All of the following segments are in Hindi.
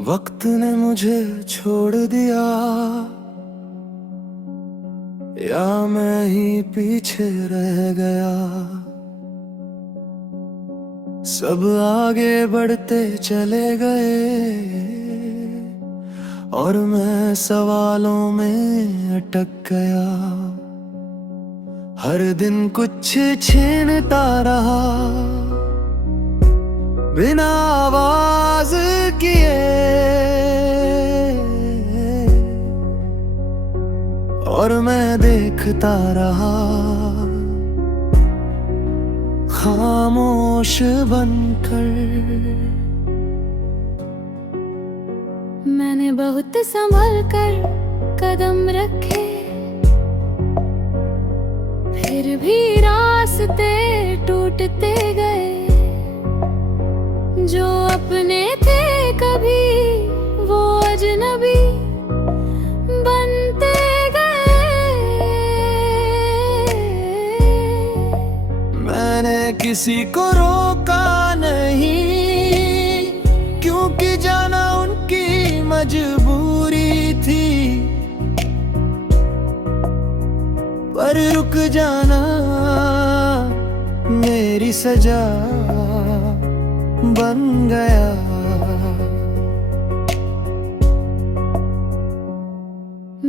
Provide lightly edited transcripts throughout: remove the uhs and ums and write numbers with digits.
वक्त ने मुझे छोड़ दिया या मैं ही पीछे रह गया। सब आगे बढ़ते चले गए और मैं सवालों में अटक गया। हर दिन कुछ छीनता रहा बिना आवाज किए, और मैं देखता रहा खामोश बनकर। मैंने बहुत संभल कर कदम रखे, फिर भी रास्ते टूटते गए। जो अपने थे कभी वो अजनबी बनते गए। मैंने किसी को रोका नहीं, क्योंकि जाना उनकी मजबूरी थी। पर रुक जाना मेरी सजा बन गया।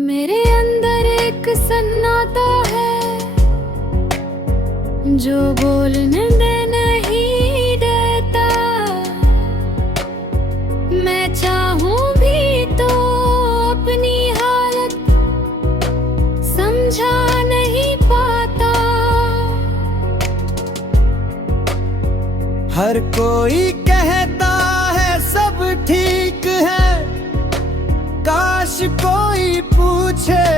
मेरे अंदर एक सन्नाटा है जो बोलने नहीं देता। मैं चाहूं भी तो अपनी हालत समझा नहीं पाता। हर कोई कहता है सब ठीक है, काश कोई पूछे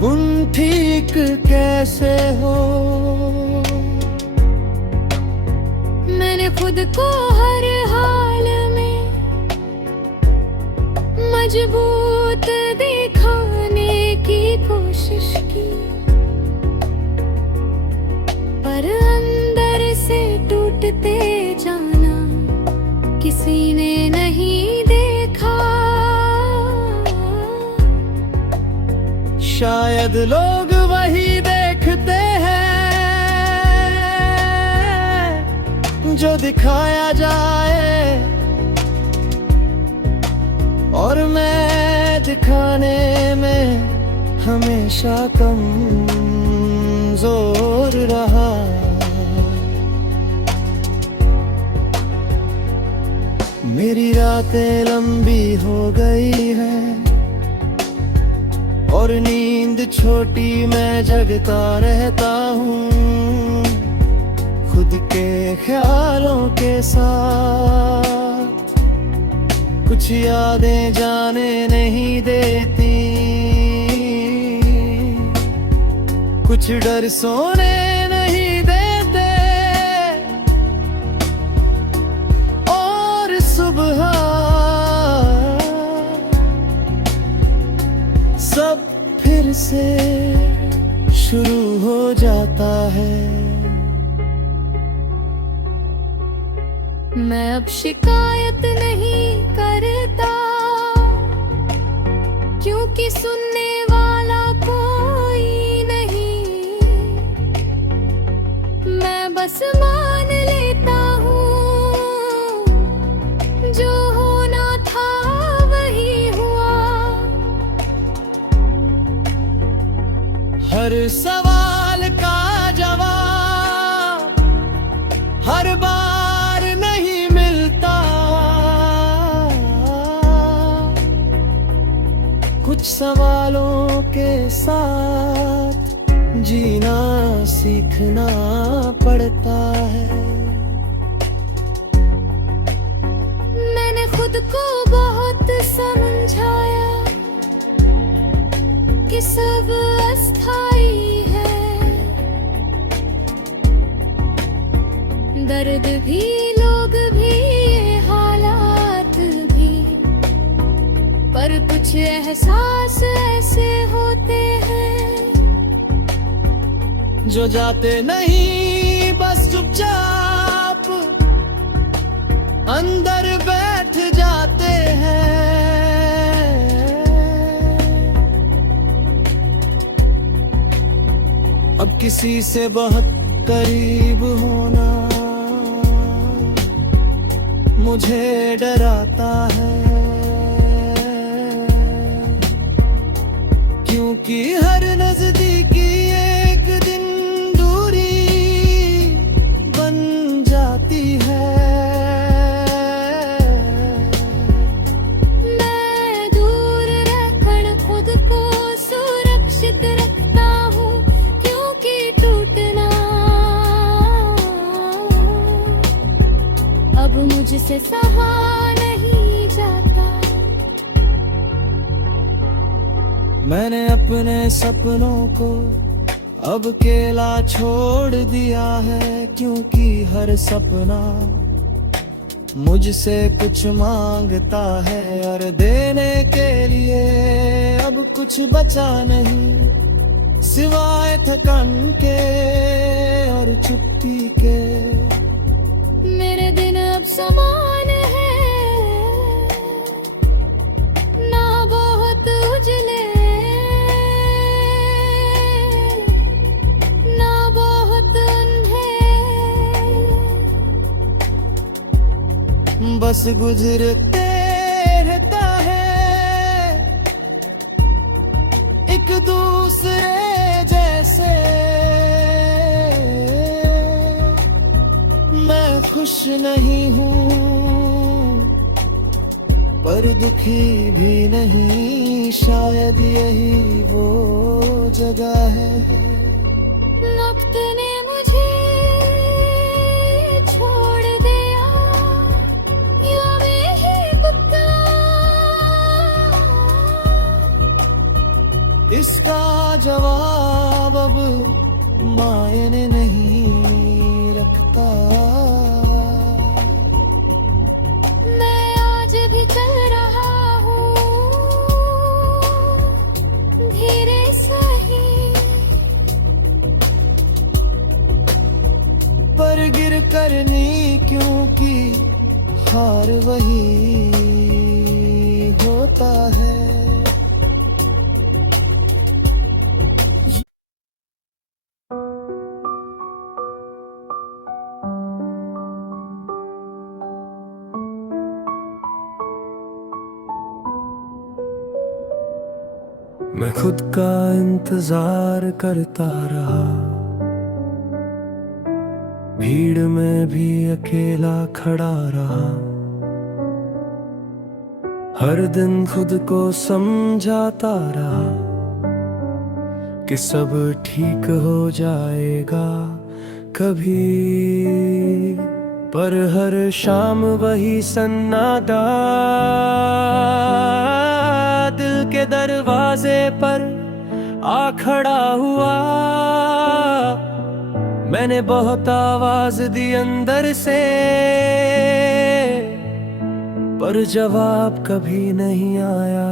तुम ठीक कैसे हो। मैंने खुद को हर हाल में मजबूत दिखाने की कोशिश की, पर अंदर से टूटते जाना किसी ने नहीं देखा। शायद लोग वही देखते हैं जो दिखाया जाए, और मैं दिखाने में हमेशा कमजोर रहा। मेरी रातें लंबी हो गई है और नींद छोटी, मैं जगता रहता हूँ खुद के ख्यालों के साथ। कुछ यादें जाने नहीं देती, कुछ डर सोने नहीं देते, और सुबह सब फिर से शुरू हो जाता है। मैं अब शिकायत नहीं करता, क्योंकि सुनने वाला कोई नहीं। मैं बस मान लेता हूँ जो होना था वही हुआ। हर सवाल का जवाब हर बार नहीं मिलता। कुछ सवालों के साथ जीना सीखना पड़ता है। मैंने खुद को बहुत समझाया कि सब अस्थाई है। दर्द भी, लोग भी, ये हालात भी, पर कुछ एहसास ऐसे होते हैं जो जाते नहीं बस चुप चुपचाप अंदर बैठ जाते हैं। अब किसी से बहुत करीब होना मुझे डराता है, क्योंकि हर नजदीकी एक दिन दूरी बन जाती है। मैं दूर रहकर खुद को सुरक्षित रखता हूँ, क्योंकि टूटना अब मुझसे सहा नहीं जाता। मैंने अपने सपनों को अब अकेला छोड़ दिया है, क्योंकि हर सपना मुझसे कुछ मांगता है, और देने के लिए अब कुछ बचा नहीं सिवाय थकान के और चुप्पी के। मेरे दिन अब समान है, ना बहुत उजले ना बहुत अंधेरे, बस गुजरते रहता है एक दूसरे जैसे। मैं खुश नहीं हूँ पर दुखी भी नहीं, शायद यही वो जगह है। वक्त ने मुझे छोड़ दिया, या मैं ही कुत्ता। इसका जवाब अब मायने नहीं रखता। मैं आज भी चल रहा हूँ धीरे सही, पर गिर कर नहीं, क्योंकि हार वही होता है। मैं खुद का इंतजार करता रहा, भीड़ में भी अकेला खड़ा रहा। हर दिन खुद को समझाता रहा कि सब ठीक हो जाएगा कभी, पर हर शाम वही सन्नाटा दिल के दरवाजे पर आ खड़ा हुआ। मैंने बहुत आवाज दी अंदर से, पर जवाब कभी नहीं आया।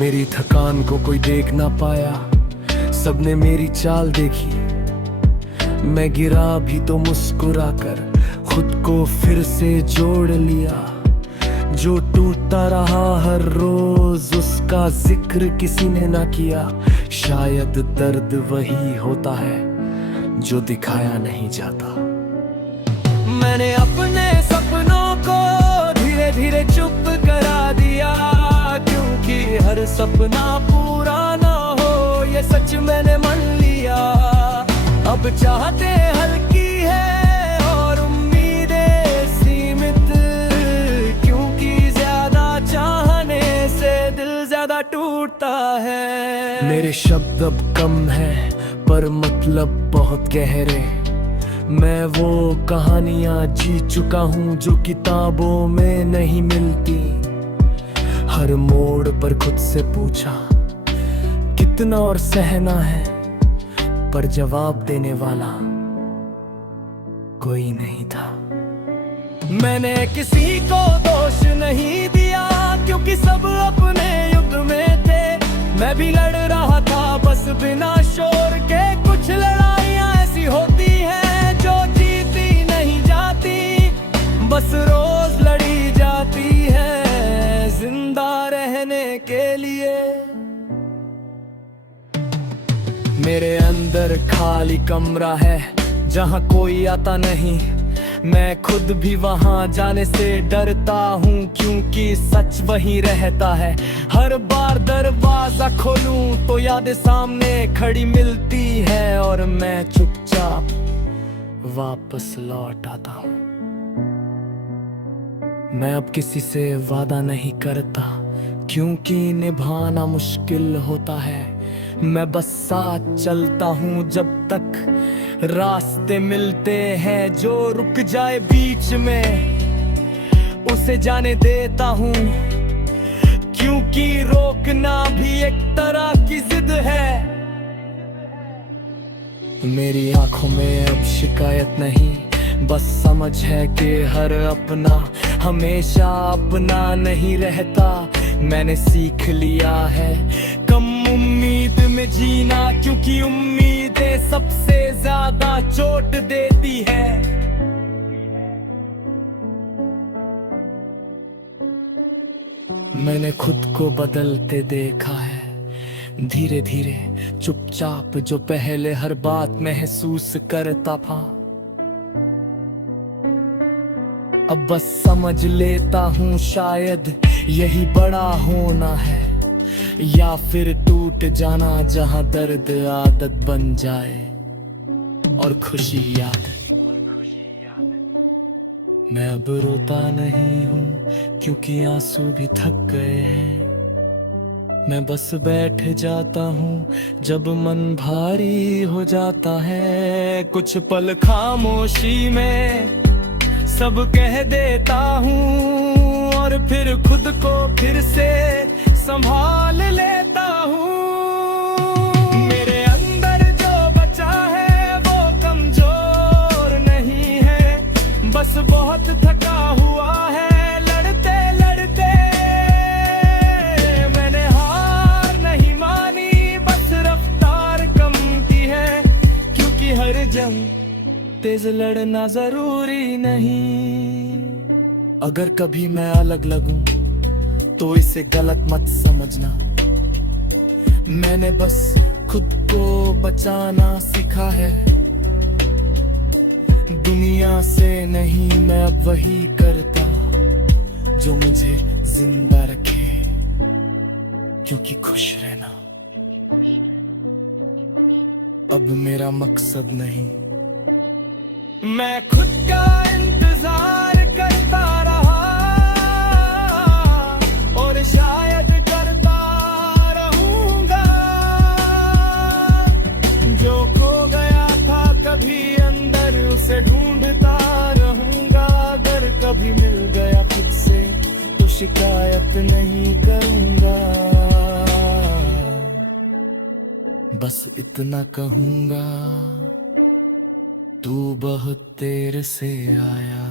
मेरी थकान को कोई देख ना पाया, सबने मेरी चाल देखी। मैं गिरा भी तो मुस्कुराकर खुद को फिर से जोड़ लिया। जो टूटता रहा हर रोज, उसका जिक्र किसी ने ना किया। शायद दर्द वही होता है जो दिखाया नहीं जाता। मैंने अपने सपनों को धीरे धीरे चुप करा दिया, क्योंकि हर सपना पूरा ना हो ये सच मैंने मान लिया। अब चाहते हल्की है और उम्मीदें सीमित, क्योंकि ज्यादा चाहने से दिल ज्यादा टूटता है। मेरे शब्द अब कम हैं पर मतलब बहुत गहरे। मैं वो कहानियां जी चुका हूँ जो किताबों में नहीं मिलती। हर मोड़ पर खुद से पूछा कितना और सहना है, पर जवाब देने वाला कोई नहीं था। मैंने किसी को दोष नहीं दिया, क्योंकि सब अपने युद्ध में थे। मैं भी लड़ रहा था बस बिना शोर के, कुछ लड़ाइयाँ मेरे अंदर खाली कमरा है जहाँ कोई आता नहीं। मैं खुद भी वहां जाने से डरता हूँ, क्योंकि सच वहीं रहता है। हर बार दरवाजा खोलूं तो यादें सामने खड़ी मिलती है, और मैं चुपचाप वापस लौट आता हूँ। मैं अब किसी से वादा नहीं करता, क्योंकि निभाना मुश्किल होता है। मैं बस साथ चलता हूँ जब तक रास्ते मिलते हैं। जो रुक जाए बीच में उसे जाने देता हूँ, क्योंकि रोकना भी एक तरह की जिद है। मेरी आंखों में अब शिकायत नहीं, बस समझ है कि हर अपना हमेशा अपना नहीं रहता। मैंने सीख लिया है कम उम्मीद में जीना, क्योंकि उम्मीदें सबसे ज्यादा चोट देती है। मैंने खुद को बदलते देखा है, धीरे धीरे चुपचाप। जो पहले हर बात महसूस करता था, अब बस समझ लेता हूँ शायद यही बड़ा होना है, या फिर टूट जाना जहाँ दर्द आदत बन जाए और खुशी याद। मैं अब रोता नहीं हूँ, क्योंकि आंसू भी थक गए हैं। मैं बस बैठ जाता हूँ जब मन भारी हो जाता है। कुछ पल खामोशी में सब कह देता हूँ, और फिर खुद को फिर से संभाल लेता हूँ। मेरे अंदर जो बचा है वो कमजोर नहीं है, बस बहुत थका हुआ है लड़ते लड़ते। मैंने हार नहीं मानी, बस रफ्तार कम की है, क्योंकि हर जंग तेज लड़ना जरूरी नहीं। अगर कभी मैं अलग लगूं तो इसे गलत मत समझना। मैंने बस खुद को बचाना सीखा है, दुनिया से नहीं। मैं अब वही करता जो मुझे जिंदा रखे, क्योंकि खुश रहना अब मेरा मकसद नहीं। मैं खुद का इंतजार करता रहा, और शायद करता रहूंगा। जो खो गया था कभी अंदर, उसे ढूंढता रहूंगा। अगर कभी मिल गया खुद से तो शिकायत नहीं करूंगा, बस इतना कहूंगा, तू बहुत देर से आया।